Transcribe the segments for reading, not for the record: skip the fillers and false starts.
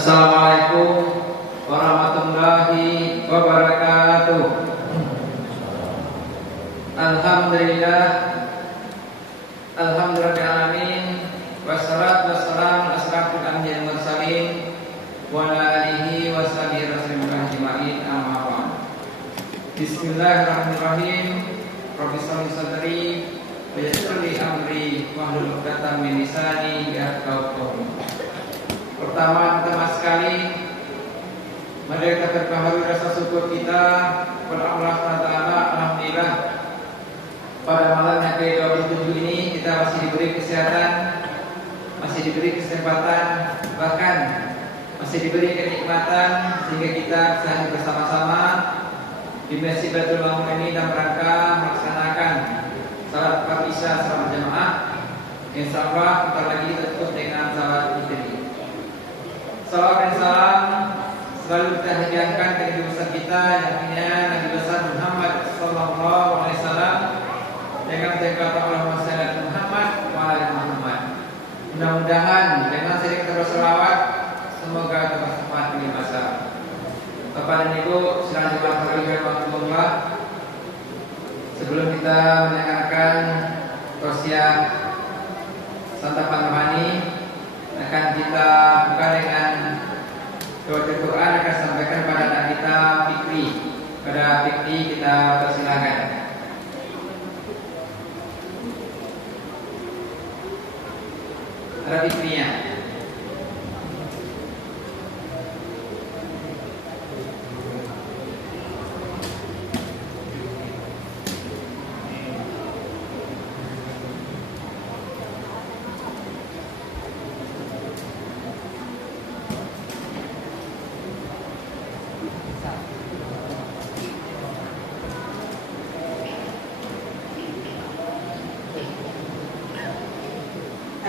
Assalamualaikum warahmatullahi wabarakatuh. Alhamdulillah, alhamdulillahirrahmanirrahim. Wassalatu wassalamu ala asyrafil anbiya'i wal mursalin wa ala alihi wa sahbihi rasulillah ajma'in, amma ba'd. Bismillahirrahmanirrahim. Rabbi shrah li sadri wa yassir li amri wahlul 'uqdatam min lisani yafqahu qawli. Pertama sekali, mari kita berbahagia rasa syukur kita kepada Allah Taala. Alhamdulillah, pada malam yang ke-27 ini kita masih diberi kesehatan, masih diberi kesempatan, bahkan masih diberi kenikmatan sehingga kita bisa hadir bersama-sama di Masjid Baitul Ma'mur ini dalam rangka melaksanakan salat Isya bersama jamaah. Insyaallah bentar lagi kita tutup dengan salat Idul. Salawat dan salam selalu kita hadiahkan ke Nabi besar kita, yang punya Nabi besar Muhammad sallallahu alaihi wasallam, dengan kata Allahumma shalli ala Muhammad wa ala Muhammad. Mudah-mudahan dengan sering terus selawat semoga bermanfaat bagi masa. Bapak dan Ibu, silakan dimaklumi warahmatullah. Sebelum kita mendengarkan tausiah santapan rohani, akan kita buka dengan doa Al-Quran akan sampaikan pada anak kita Fikri. Pada Fikri kita persilakan. Ada Fikrinya.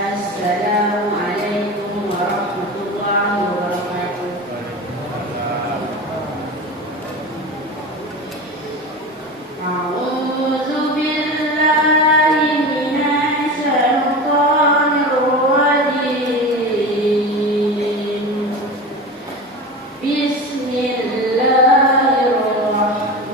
Assalamualaikum warahmatullahi wabarakatuh. A'udzu billahi minasy syaithanir rajim. Bismillahirrahmanirrahim.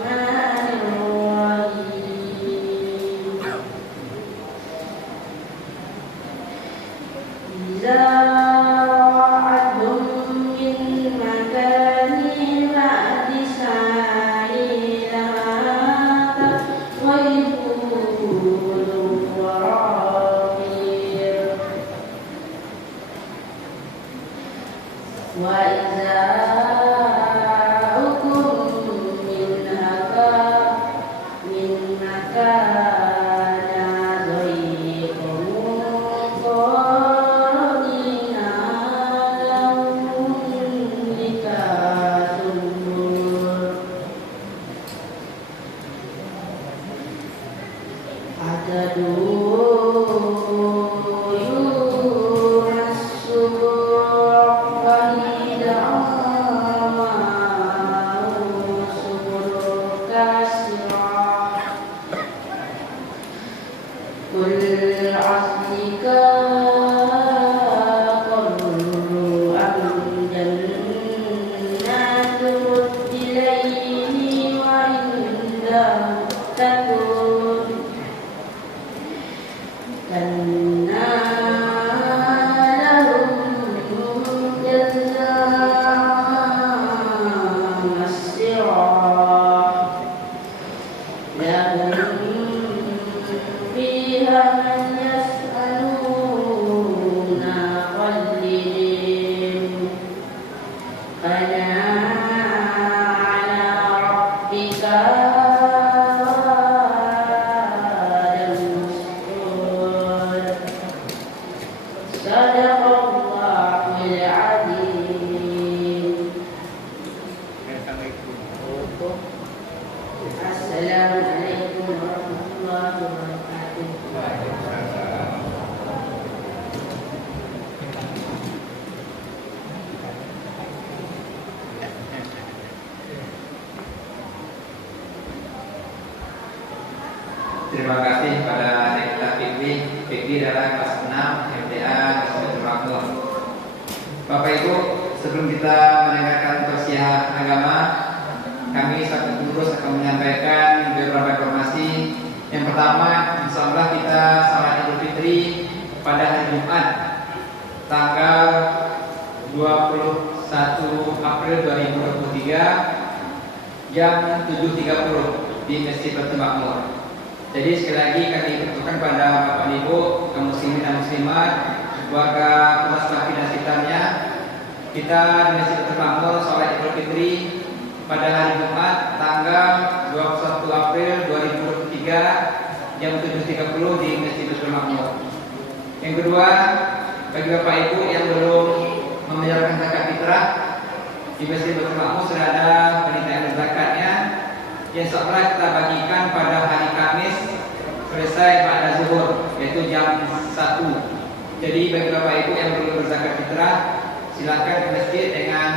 Assalamualaikum warahmatullahi wabarakatuh. Terima kasih pada Nekta Fikri adalah kelas 6 MTA Baitul Ma'mur. Bapak Ibu, sebelum kita mendengarkan tausiah agama, kami satu pengurus akan menyampaikan beberapa informasi. Yang pertama, insyaallah kita salat Idul Fitri pada hari Jumat tanggal 21 April 2023 jam 7.30 di Masjid Baitul Ma'mur. Jadi sekali lagi kami berpesan pada Bapak Ibu, kaum muslimin dan muslimat, warga Pumas Baki dan sekitarnya, kita di Masjid Baitul Ma'mur salat Idul Fitri pada hari Jumat tanggal 21 April 2023 jam 7.30 di Masjid Baitul Ma'mur. Yang kedua, bagi Bapak Ibu yang belum membayarkan zakat fitrah, di Masjid Baitul Ma'mur sudah ada penelitian zakatnya yang insyaallah kita bagikan pada hari Kamis selesai pada zuhur, yaitu jam 1. Jadi bagi Bapak Ibu yang belum berzakat fitrah, silakan ke masjid dengan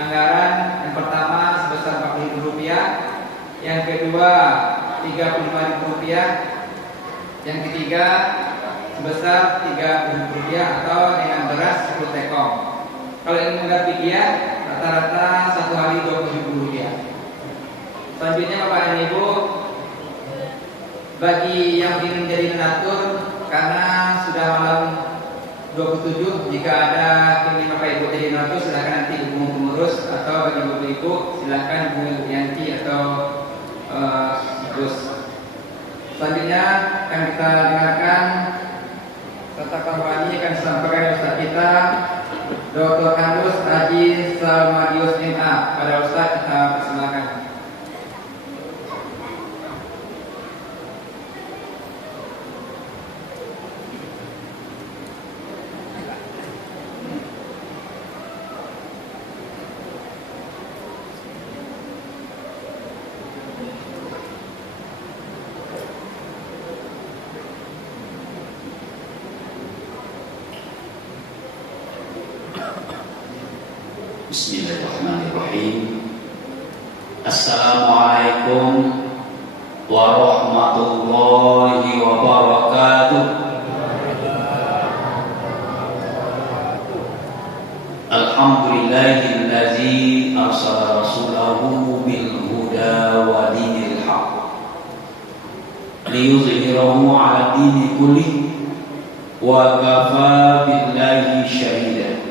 anggaran yang pertama sebesar Rp40.000, yang kedua Rp35.000, yang ketiga sebesar Rp30.000 atau dengan beras 10 tekong. Kalau ingin mengganti dia, rata-rata satu hari Rp20.000. Selanjutnya Bapak dan Ibu, bagi yang ingin menjadi donatur karena sudah malam 27, jika ada ingin Bapak Ibu jadi donatur, silakan nanti hubungi pengurus, atau bagi Bapak Ibu silakan hubungi Bu Yanti atau Gus. Selanjutnya akan kita dengarkan serta kampanye akan disampaikan oleh Ustaz kita Dr. Kandus Haji Salmadius MA. Pada Ustaz kita persilakan. Bismillahirrahmanirrahim. Assalamualaikum warahmatullahi wabarakatuh. Alhamdulillahillazi arsala rasulahu bil huda wa dinil haq liyuzhirahu 'ala dini kulli wa kafa billahi shahida.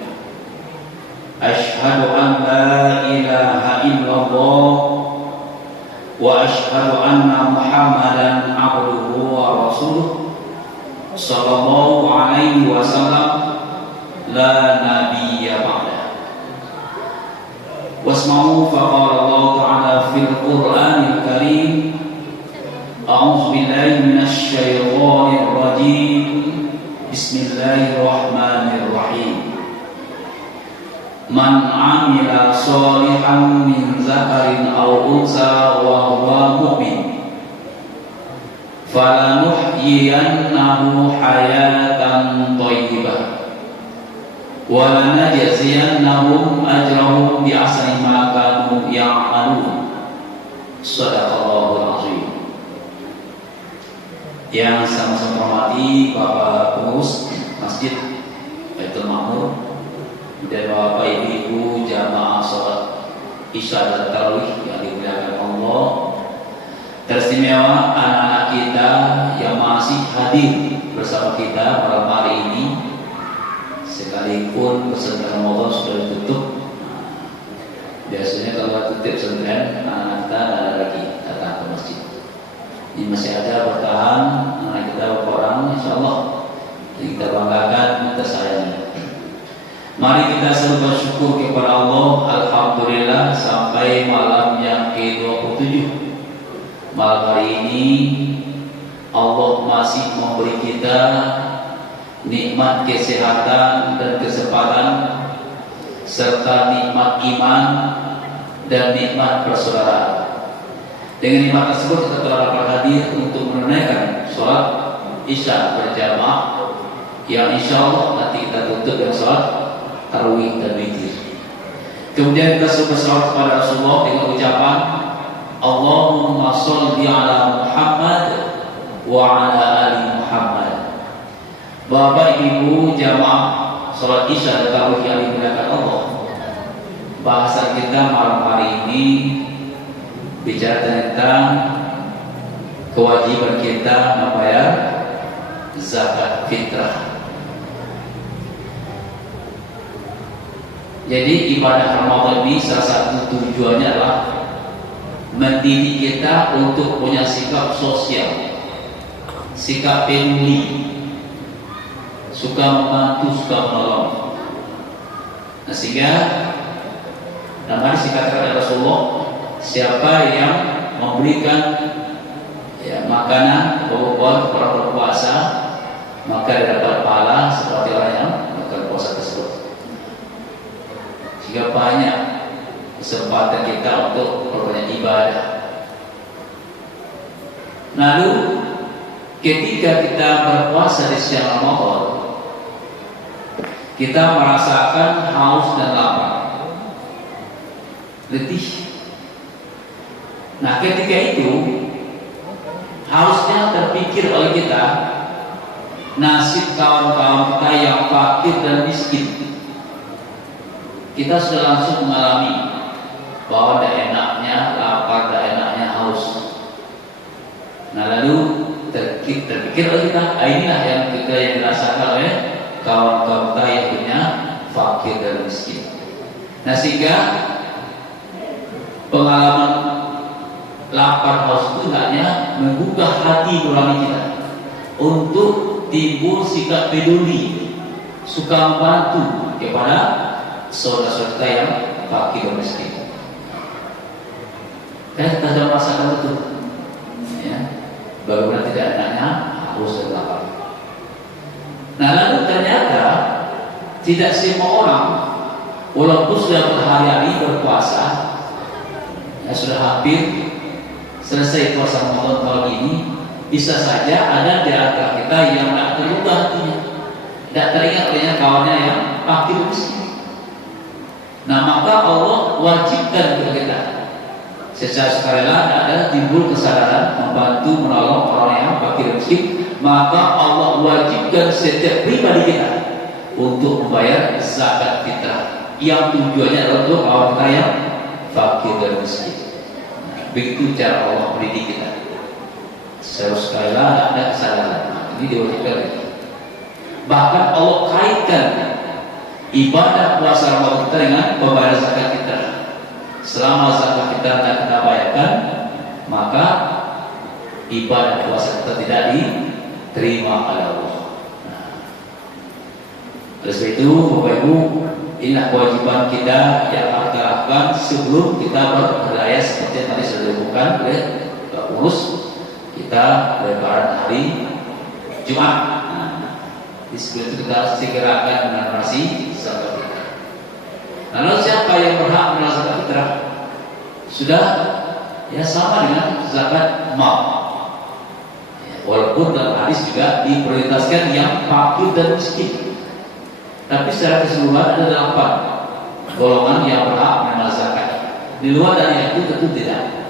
Ashhadu an la ilaha illallah wa ashhadu anna Muhammadan abduhu wa rasuluh sallallahu alaihi wasallam la nabiyya ba'da. Wasma'u faqala Allah ta'ala fil Qur'anil Karim, a'udzu billahi minasy syaithanir rajim. Bismillahirrahmanirrahim. Man amila sholihan min zakarin aw unsa wa huwa mu'min falanuhyiyannahu hayatan thayyibah wa lanajziyannahum ajrahum bi ahsani ma kanu ya'malun. Shadaqallahul azim. Yang sama-sama hormati Bapak pengurus Masjid Baitul Ma'mur dan Bapak Ibu jamaah sholat Isya dan Tarawih yang dimuliakan Allah, teristimewa anak-anak kita yang masih hadir bersama kita malam hari ini, sekalipun pesantren Ramadan sudah ditutup. Biasanya kalau tutup pesantren, anak-anak kita ada lagi datang ke masjid. Ini masih ada bertahan anak kita beberapa orang, insya Allah. Jadi kita banggakan, kita sayangi. Mari kita selalu bersyukur kepada Allah. Alhamdulillah sampai malam yang ke-27. Malam hari ini Allah masih memberi kita nikmat kesehatan dan kesempatan, serta nikmat iman dan nikmat persaudaraan. Dengan nikmat tersebut kita telah berhadir untuk menunaikan sholat Isya berjamaah, yang insya Allah nanti kita tutup dengan sholat tarawih dan witir. Kemudian kita bersalawat kepada Rasulullah dengan ucapan Allahumma sholli ala Muhammad wa ala ali Muhammad. Bapak Ibu jamaah salat Isya dan tarawih yang dimuliakan Allah, bahasan kita malam hari ini bicara tentang kewajiban kita membayar zakat fitrah. Jadi ibadah Ramadan ini salah satu tujuannya adalah mendidik kita untuk punya sikap sosial, sikap peduli, suka membantu, suka menolong. Nah, sehingga namanya dikatakan oleh Rasulullah, siapa yang memberikan makanan kepada para berpuasa, maka dia dapat pahala seperti orang yang melakukan puasa tersebut. Sehingga banyak kesempatan kita untuk berbanyak ibadah. Lalu ketika kita berpuasa di siang Ramadan, kita merasakan haus dan lapar, letih. Nah, ketika itu harusnya terpikir oleh kita nasib kawan-kawan kita yang fakir dan miskin. Kita sudah langsung mengalami bahwa ada enaknya lapar, ada enaknya haus. Nah, lalu terpikir oleh kita, inilah yang dirasakan oleh kawan-kawan kita yang punya fakir dan miskin. Nah, sehingga pengalaman lapar haus itu hanya menggugah hati nurani kita untuk timbul sikap peduli, suka membantu kepada saudara-saudara kita yang fakir dan miskin. Kita sudah merasakan itu, ya, bagaimana tidak enaknya haus dan lapar. Nah, lalu ternyata tidak semua orang, walaupun sudah berhari-hari berpuasa, ya, sudah hampir selesai puasa Ramadan tahun ini, bisa saja ada di antara kita yang tidak terluka hatinya, tidak teringat olehnya kawannya yang fakir miskin. Nah, maka Allah wajibkan kepada kita secara sukarela ada timbul kesadaran membantu menolong orang yang fakir miskin, maka Allah wajibkan setiap pribadi kita untuk membayar zakat fitrah yang tujuannya adalah untuk kawan kita yang fakir dan miskin. Begitu cara Allah mendidik kita. Secara sukarela ada kesadaran. Ini diwajibkan lagi. Bahkan Allah kaitkan ibadah puasa Ramadan kita dengan pembayaran zakat fitrah. Selama zakat kita tidak kita bayarkan, maka ibadah puasa kita tidak diterima oleh Allah. Nah, oleh sebab itu, Bapak Ibu, inilah kewajiban kita yang harus kita lakukan sebelum kita berdaya seperti yang tadi sudah dilakukan oleh Pak Pengurus. Kita lebaran hari Jumat. Nah, di sebelum itu kita segerakan menanasi zakat fitrah. Lalu siapa yang berhak menerima zakat fitrah? Sudah ya sama dengan zakat mal. Ya, walaupun dalam hadis juga diprioritaskan yang fakir dan miskin. Tapi secara keseluruhan ada 8 golongan yang berhak menerima zakat. Di luar dari itu tentu tidak.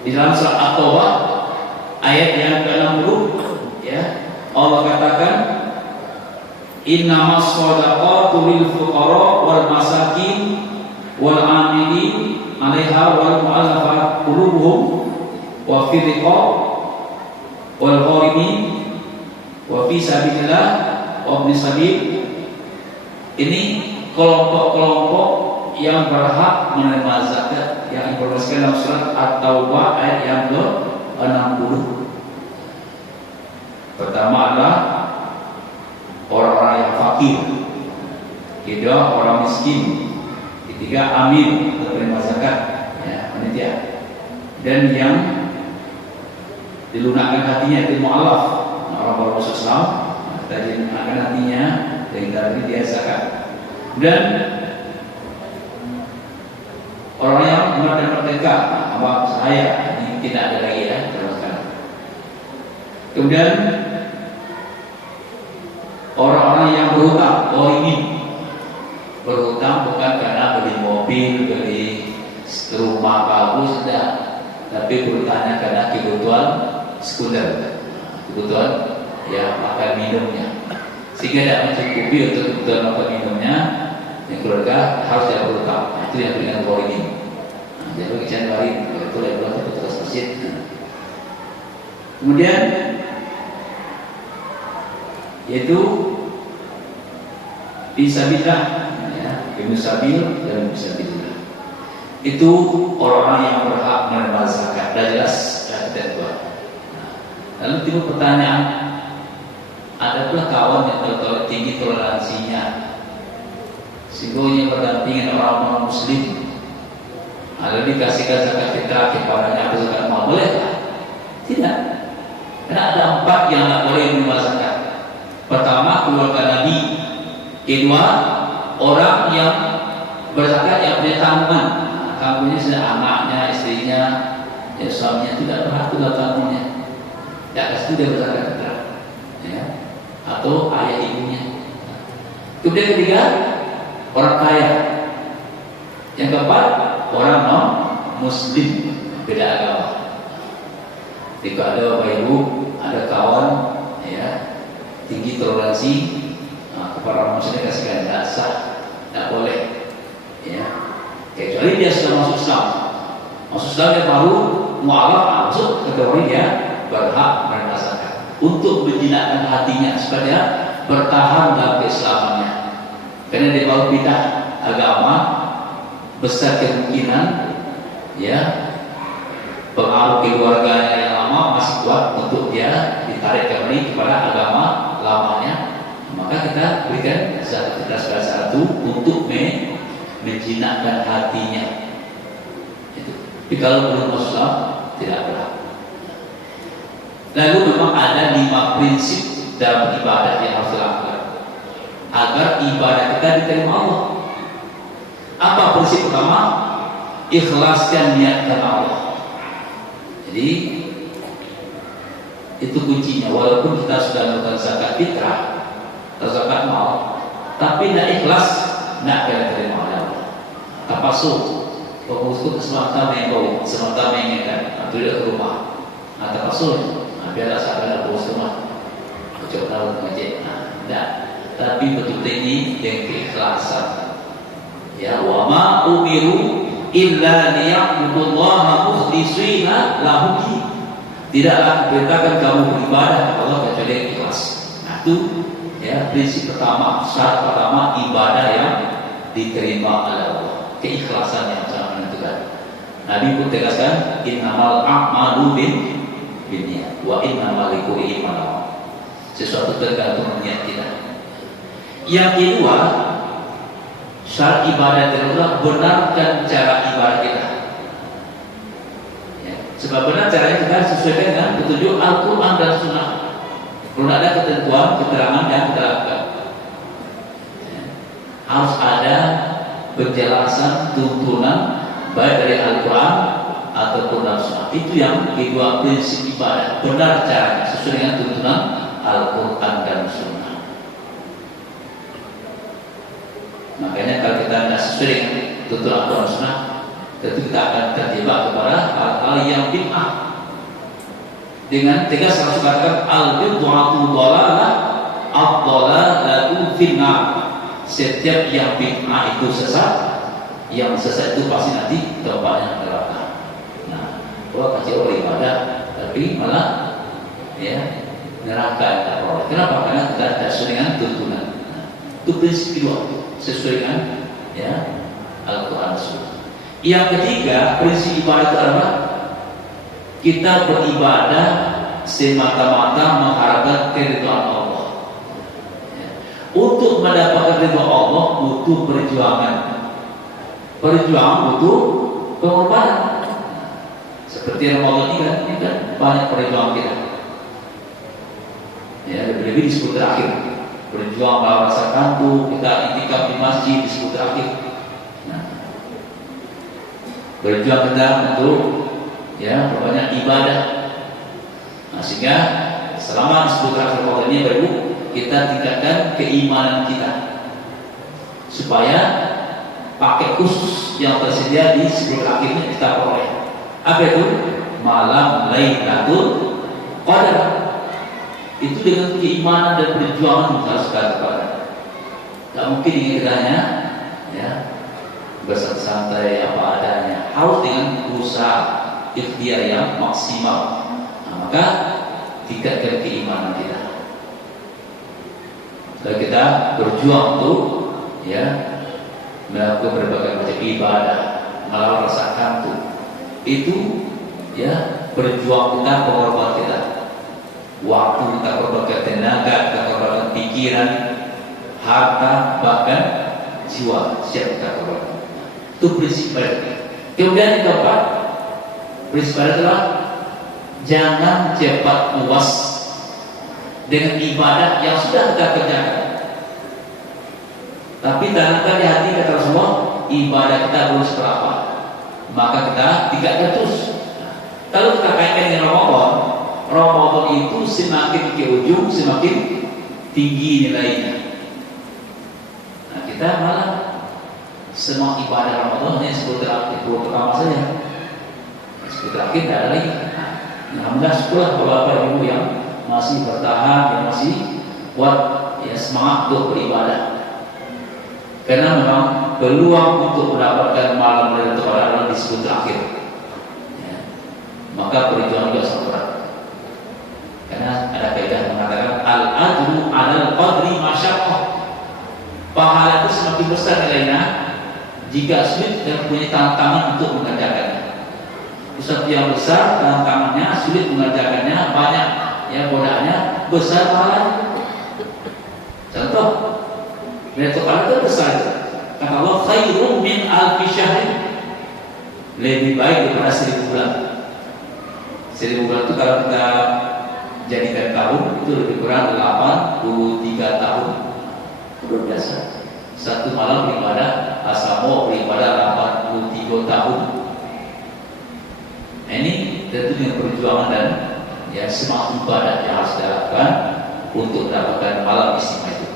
Di dalam surat At-Taubah ayat yang ke-60, ya, Allah katakan, innamas shadaqatu lil fuqara wal masakin wal amilin 'alaiha wal mu'allafati qulubuhum wa fi riqab wal gharimin wa fi sabilillah wa ibnis sabil. Ini kelompok-kelompok yang berhak menerima zakat yang diinformasikan dalam surat At-Taubah ayat yang ke-60. Pertama adalah orang-orang yang fakir, kedua orang miskin, ketiga amil penerima zakat, ya, panitia, dan yang dilunakkan hatinya itu mu'alaf, orang baru masuk Islam, tadi dilunakkan hatinya dan tadi dia zakat, dan orang yang merdeka, apa saya ini tidak ada lagi ya teruskan. Kemudian orang-orang yang berhutang, ini berhutang bukan karena beli mobil, beli rumah bagus, tidak, tapi berhutangnya karena kebutuhan sekunder, kebutuhan ya makan minumnya, sehingga tidak mencukupi untuk kebutuhan makan minumnya, Yang keluarga harus tidak perlu tahu. Nah, itu yang dengan koordinir. Nah, jadi bagi Januari itu level terus masjid. Kemudian yaitu fisabilillah, ya, bimusabil dan fisabilillah. Itu orang-orang yang berhak menerima zakat. Sudah jelas ya, kita buat. Lalu timbul pertanyaan, ada pula kawan yang tinggi toleransinya, sehingga berdampingan orang non muslim, lalu dikasihkan zakat fitrah kepadanya atau zakat mal, boleh? Tidak, karena ada 4 yang tidak boleh menerima zakat. Pertama, keluarga Nabi. Kedua, orang yang berzakat yang punya tanggungan. Tanggungannya sudah anaknya, istrinya, ya, suaminya tidak berhak juga tanggungannya. Tidak kasih dia berzakat fitrah, ya, atau ayah ibunya. Kemudian ketiga, orang kaya. Yang keempat, orang non muslim, beda agama. Jika ada bapak ibu, ada kawan, ya, tinggi toleransi, kepada orang muslim kasihkan, tidak sah, tidak boleh, ya, kecuali dia sudah masuk Islam. Masuk Islam dia baru mualaf, masuk kategori dia berhak menerima zakat untuk menjinakkan hatinya supaya bertahan dalam keislamannya. Karena dia baru pindah agama, besar kemungkinan, ya, pengaruh keluarganya yang lama masih kuat untuk dia ditarik kembali kepada agama lamanya. Maka kita berikan zakat fitrah salah satu untuk menjinakkan hatinya. Itu. Tapi kalau belum Islam tidak berhak. Lalu memang ada 5 prinsip dalam ibadah yang harus dilakukan agar ibadah kita diterima Allah. Apa prinsip pertama? Ikhlaskan niat karena Allah. Jadi itu kuncinya. Walaupun kita sudah melakukan zakat fitrah atau zakat mal, tapi tidak ikhlas, tidak akan diterima oleh Allah. Tapasuh, pengurusku semata mengkau, semata menginginkan, atau tidak ke rumah. Tapasuh, biarlah sahabat pengurus rumah, coba mengaji. Tidak. Tapi betul ini dengan keikhlasan. Ya, wa ma umiru illa liya'budullaha mukhlishina lahu din. Tidaklah diperintahkan kamu beribadah kepada Allah kecuali ikhlas. Nah, itu ya prinsip pertama, syarat pertama ibadah yang diterima oleh Allah. Keikhlasan yang sangat menentukan. Nabi pun tegaskan innamal a'malu binniyat wa innamal likulli imrin ma nawa. Sesuatu tergantung niat kita. Yang kedua, syarat ibadah adalah benarkan cara ibadah kita. Ya, sebab benar caranya kita sesuaikan dengan petunjuk Al-Quran dan Sunnah. Belum ada ketentuan, keterangan yang kita lakukan. Ya, harus ada penjelasan, tuntunan baik dari Al-Quran ataupun dari Sunnah. Itu yang kedua prinsip ibadah. Benar caranya sesuai dengan tuntunan Al-Quran dan Sunnah. Makanya kalau kita tidak sesuai dengan tuntunan Al-Quran Sunnah, tentu kita akan terjebak kepada hal-hal yang bid'ah. Dengan tegas harus katakan al-bid'atu dhalalah, ad-dhalalatu finnar. Setiap yang bid'ah itu sesat, yang sesat itu pasti nanti tempatnya neraka. Nah, kalau kacau beribadah, tapi malah ya neraka yang tak boleh. Kenapa? Karena kita tidak sesuai dengan tuntunan. Nah, itu prinsip kedua. Sesuai dengan ya Al-Quran Sunnah. Yang ketiga, prinsip ibadah itu adalah kita beribadah semata-mata mengharapkan keridhaan Allah. Ya. Untuk mendapatkan ridha Allah butuh perjuangan. Perjuangan butuh pengorbanan. Seperti Ramadan ini kan banyak perjuangan kita. Ya, lebih-lebih disebut terakhir. Berjuang melawan rasa kantuk, kita itikaf di masjid disebut terakhir. Nah, berjuang kita untuk ya banyak ibadah. Nah, sehingga selama disebut terakhir waktu ini baru kita tingkatkan keimanan kita supaya paket khusus yang tersedia di sebelum akhirnya kita peroleh. Apa itu? Malam Lailatul Qadar. Itu dengan keimanan dan perjuangan kita harus katakan. Tak mungkin ingin katanya ya, bersantai apa adanya, harus dengan usaha ikhtiar yang maksimal. Nah, maka tingkatkan keimanan kita. Setelah kita berjuang untuk ya melakukan berbagai macam ibadah, melawan rasa kantuk, itu ya berjuang kita, pengorbanan kita, waktu kita korbankan, tenaga kita korbankan, pikiran, harta, bahkan jiwa siap kita korbankan. Itu prinsip baik. Kemudian yang keempat, prinsip baik adalah jangan cepat puas dengan ibadah yang sudah kita kerjakan. Tapi tanamkan di hati kata Rasulullah, ibadah kita belum seberapa, maka kita tingkatkan terus. Kalau kita kaitkan dengan Ramadan, Ramadan itu semakin ke ujung semakin tinggi nilainya. Nah, kita malah semua ibadah Ramadan hanya 10 pertama saja. 10 terakhir tidak ada lagi. Alhamdulillah syukurlah bapak ibu yang masih bertahan, yang masih kuat ya semangat untuk beribadah. Karena memang peluang untuk mendapatkan malam Lailatul Qadar adalah di 10 terakhir. Ya. Maka perjuangan juga sangat berat. Karena ada kaidah mengatakan al-ajru 'alal qadri masyaqqah. Pahala itu semakin besar nilainya jika sulit dan punya tantangan untuk mengerjakannya. Sesuatu yang besar tantangannya, sulit mengerjakannya, banyak ya godaannya, besar pahalanya. Contoh, Lailatul Qadar itu besar. Kata Allah, khairum min alfi syahrin. Lebih baik daripada 1000 bulan. 1000 bulan itu kalau kita jadikan tahun itu lebih kurang 83 tahun. Luar biasa. Satu malam beribadah, asamo beribadah 83 tahun. Nah, ini tentu dengan perjuangan dan ya semangat ibadah yang harus dilakukan untuk mendapatkan malam istimewa itu.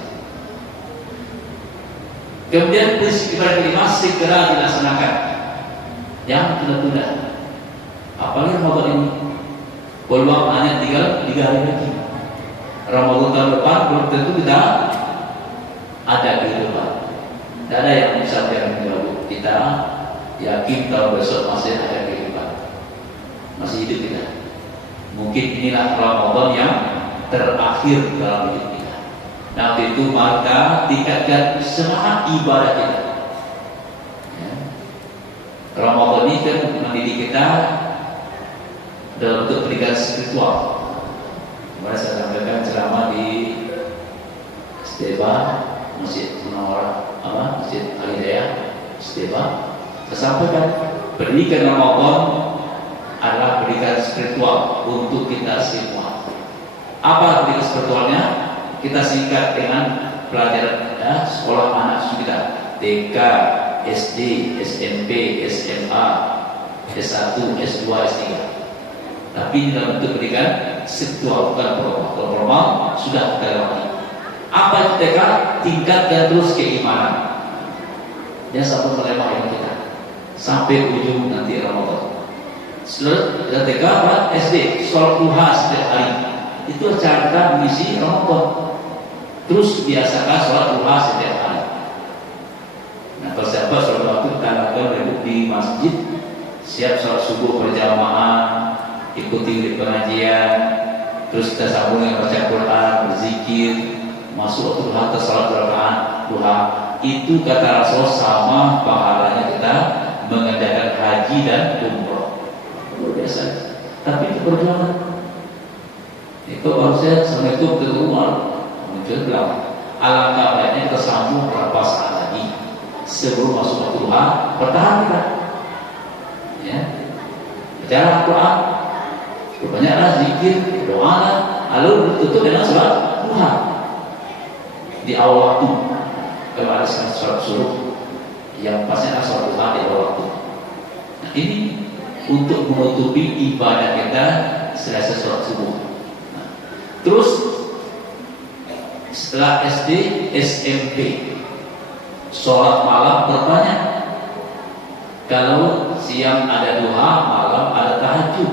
Kemudian prinsip ibadah kelima, segera dilaksanakan, jangan tunda-tunda. Apalagi Ramadan ini, peluang hanya tinggal 3 hari lagi. Ramadan tahun depan belum tentu kita ada kehidupan. Tidak ada yang bisa menjawab. Kita yakin tahun besok masih ada kehidupan, masih hidup kita. Mungkin inilah Ramadan yang terakhir dalam hidup kita. Nah, itu maka tingkatkan semangat ibadah kita. Ya. Ramadan ini kan mendidik kita dalam bentuk pendidikan spiritual. Kemarin saya sampaikan ceramah di Steba, Masjid Munawwarah, Masjid Al-Hidayah, Steba. Saya sampaikan pendidikan Ramadan adalah pendidikan spiritual untuk kita semua. Apa pendidikan spiritualnya? Kita singkat dengan pelajaran ya, sekolah anak kita, TK, SD, SMP, SMA, S1, S2, S3. Tapi ini dalam bentuk pendidikan spiritual, bukan formal. Kalau formal sudah kita lewati. Apa itu TK? Tingkatkan terus keimanan. Ya, satu melemah yang kita sampai ujung nanti Ramadan. Setelah TK apa? SD, sholat duha setiap hari. Itu cara mengisi Ramadan. Terus biasakan sholat duha setiap hari. Nah, kalau siapa sholat waktu kita lakukan di masjid, siap sholat subuh berjamaah, ikuti di pengajian, terus kita sambung dengan baca Quran, berzikir, masuk waktu duha, sholat rakaat duha. Itu kata Rasul sama pahalanya kita mengerjakan haji dan umroh. Luar biasa. Tapi itu perjuangan. Itu kalau saya Assalamualaikum ke rumah muncul bilang, alangkah baiknya kita sambung berapa saat lagi sebelum masuk waktu duha, bertahan kita. Ya, baca Al-Quran, banyaklah zikir, doa, lalu tutup dengan sholat duha di awal waktu. Kalau ada sholat suruh, yang pastinya sholat duha di awal waktu. Nah, ini untuk menutupi ibadah kita selesai sholat subuh. Nah, terus setelah SD, SMP, sholat malam berbanyak. Kalau siang ada duha, malam ada tahajud.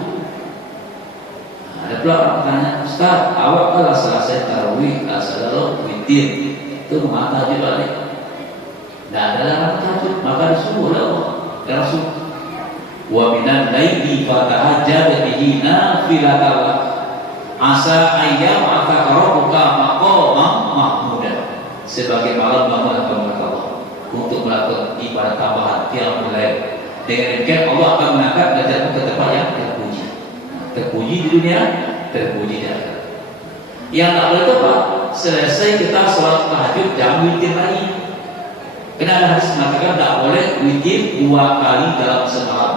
Nah, ada pula orang tanya, Ustaz, awak kalau selesai tarawih, asal witir, itu mengapa tahajud balik? Tidak ada larangan tahajud, maka disuruh oleh Allah dan Rasul. Wa minal laili fatahajjad bihi nafilatan lak asa ayyam rabbuka maqaman mahmuda. Sebagai malam bangun atau Allah untuk melakukan ibadah tambahan qiyamul lail. Dengan demikian Allah akan mengangkat derajatmu ke tempat yang terpuji. Terpuji di dunia, terpuji di akhirat. Yang tak boleh itu apa? Selesai kita sholat tahajud jangan witir lagi. Karena ada hadis mengatakan tak boleh witir 2 kali dalam semalam.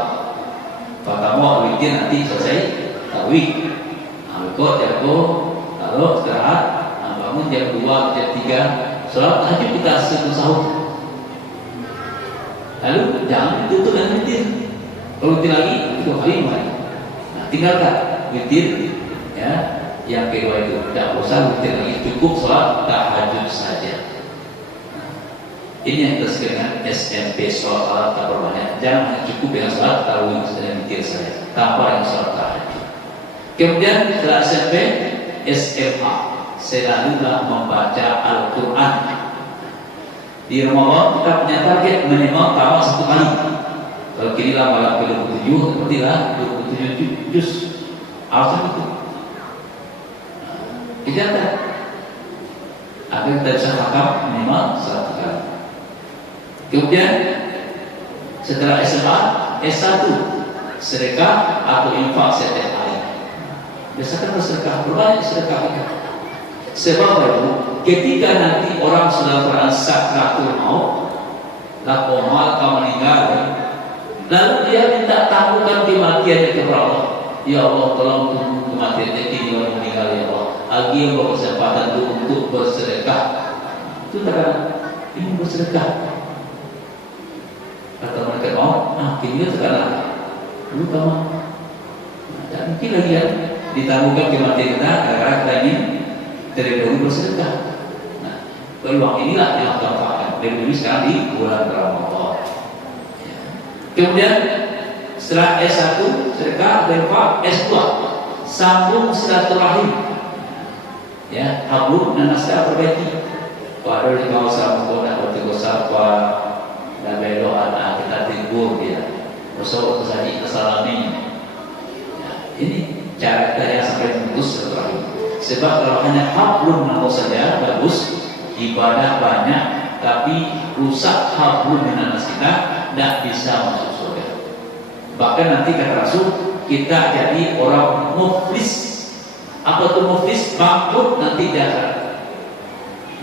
Pertama witir nanti selesai tarawih. Kok jago, lalu istirahat, bangun jam 2, jam 3, sholat tahajud kita sebelum sahur. Lalu jangan ditutup dengan witir. Kalau witir lagi, 2 kali lagi. Nah, tinggalkan witir, ya. Yang kedua itu tidak usah witir lagi, cukup sholat tahajud saja. Ini yang kita sebut dengan SMP sholat tak berbanyak. Jangan cukup dengan sholat tarawih dan witir saja, tanpa dengan sholat tahajud. Kemudian setelah SMP, SMA, selalulah membaca Al-Quran. Di Ramadan kita punya target minimal tamat 1 kali. Kalau kini lah malam ke-27, seperti lah 27 juz. Harusnya itu. Ijazah. Agar kita bisa hafal minimal 1 kali. Kemudian setelah SMA, S1, sedekah atau infak setiap hari. Biasakan bersedekah, berbanyak sedekah kita. Sebab itu, ketika nanti orang sudah berada sakratul maut, lakomal kau meninggal, lalu dia minta tangguhkan kematiannya kepada Allah. Ya Allah, tolong tunggu kematiannya kini orang meninggal ya Allah. Lagi yang berkesempatan untuk bersedekah. Itu terkadang ini bersedekah. Kata mereka, oh, kini dia terkadang dulu kamu. Dan mungkin lagi ya. Ditangguhkan kematian kita karena kita ingin terlebih bersedekah. Nah, peluang inilah yang kita manfaatkan. Lebih sekarang di bulan Ramadan. Ya. Kemudian setelah S1 sedekah, infak, S2 sambung silaturahim. Ya, hablum dan nasab perbaiki. Pada di kawasan kota bertegur sapa dan beloan kita tidur dia. Bersolat kesadi kesalami. Ya, ini cara kita yang sampai memutus silaturahim. Sebab kalau hanya hablum nafsu saja bagus, ibadah banyak, tapi rusak hablum minas kita, tidak bisa masuk surga. Bahkan nanti kata Rasul, kita jadi orang muflis. Apa itu muflis? Bangkrut nanti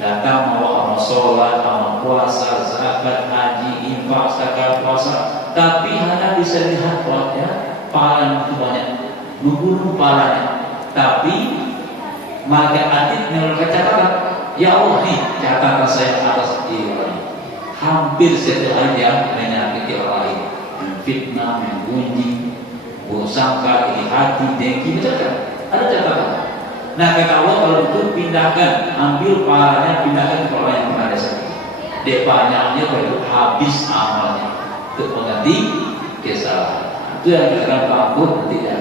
datang mau amal sholat, amal puasa, zakat, haji, infak, zakat, puasa, tapi hanya bisa lihat ya, pahala itu banyak. Membunuh palanya, tapi malaikat atid menurunkan catatan. Ya Allah nih catatan saya atas diri orang. Hampir setiap hari dia menyakiti orang lain, fitnah, menggunjing, buruk sangka, iri hati, dengki, macam ada catatan. Nah kata Allah kalau itu pindahkan, ambil palanya, pindahkan ke orang yang pernah sakit. Dia banyaknya baru habis amalnya untuk mengganti kesalahan. Itu yang dikatakan bangkrut nanti dia.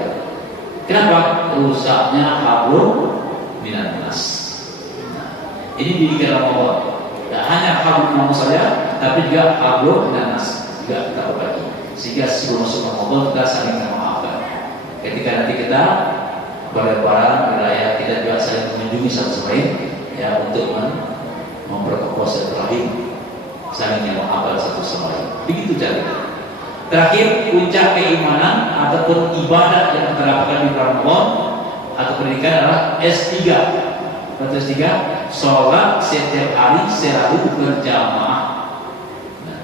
Kenapa? Rusaknya hablum minan nas. Nah, ini didikan Ramadan. Tidak hanya hablum namu saja, tapi juga hablum minan nas juga kita berbagi. Sehingga sebelum masuk Ramadan kita saling memaafkan. Ketika nanti kita berlebaran wilayah, kita juga saling mengunjungi satu sama lain, ya untuk memperkokoh silaturahim, saling memaafkan satu sama lain. Begitu caranya. Terakhir, puncak keimanan ataupun ibadah yang terdapat di Ramadan atau pendidikan adalah S3. S3, sholat setiap hari selalu berjamaah. Nah,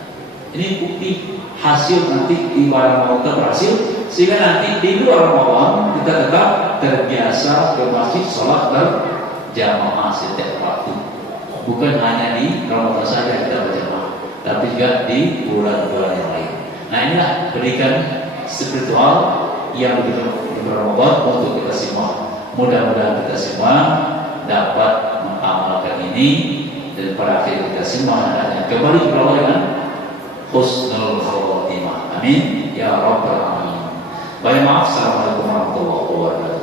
ini bukti hasil nanti ibadah Ramadan berhasil, sehingga nanti di luar Ramadan kita tetap terbiasa ke masjid sholat berjamaah setiap waktu. Bukan hanya di Ramadan saja kita berjamaah, tapi juga di bulan-bulan yang lain. Nah inilah pendidikan spiritual yang diberikan di Ramadan untuk kita semua. Mudah-mudahan kita semua dapat mengamalkan ini dan pada akhir kita semua hendaknya kembali kepada Allah dengan husnul khotimah. Amin ya rabbal alamin. Baik, maaf. Assalamualaikum warahmatullahi wabarakatuh.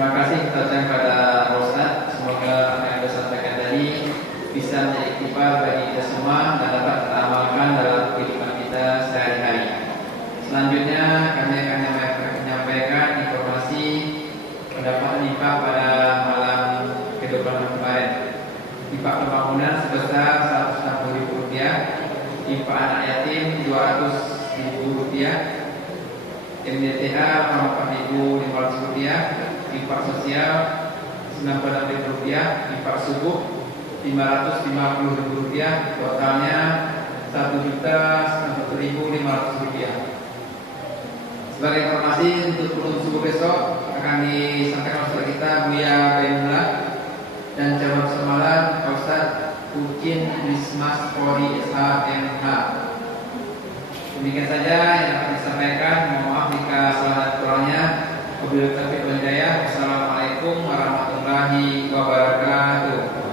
Terima kasih kita ucapkan pada Ustaz. Semoga apa yang Ustaz sampaikan tadi bisa menjadi ikhtifal bagi kita semua dan dapat kita amalkan dalam kehidupan kita sehari-hari. Selanjutnya kami akan menyampaikan informasi pendapat infak pada malam ke-20 kemarin. Infak pembangunan sebesar Rp160.000, infak anak yatim Rp200.000, MDTA Rp4.500, infak sosial Rp96.000, infak subuh Rp550.000, totalnya Rp1.091.500. Sebagai informasi untuk kurun subuh besok akan disampaikan oleh kita Buya Bainullah dan jawab semalam Ustaz Ukin Bismas Pori SHMH. Demikian saja yang dapat disampaikan. Mohon maaf jika salah dan kurangnya. Wabillahi taufiq wal hidayah. Wassalamualaikum warahmatullahi wabarakatuh.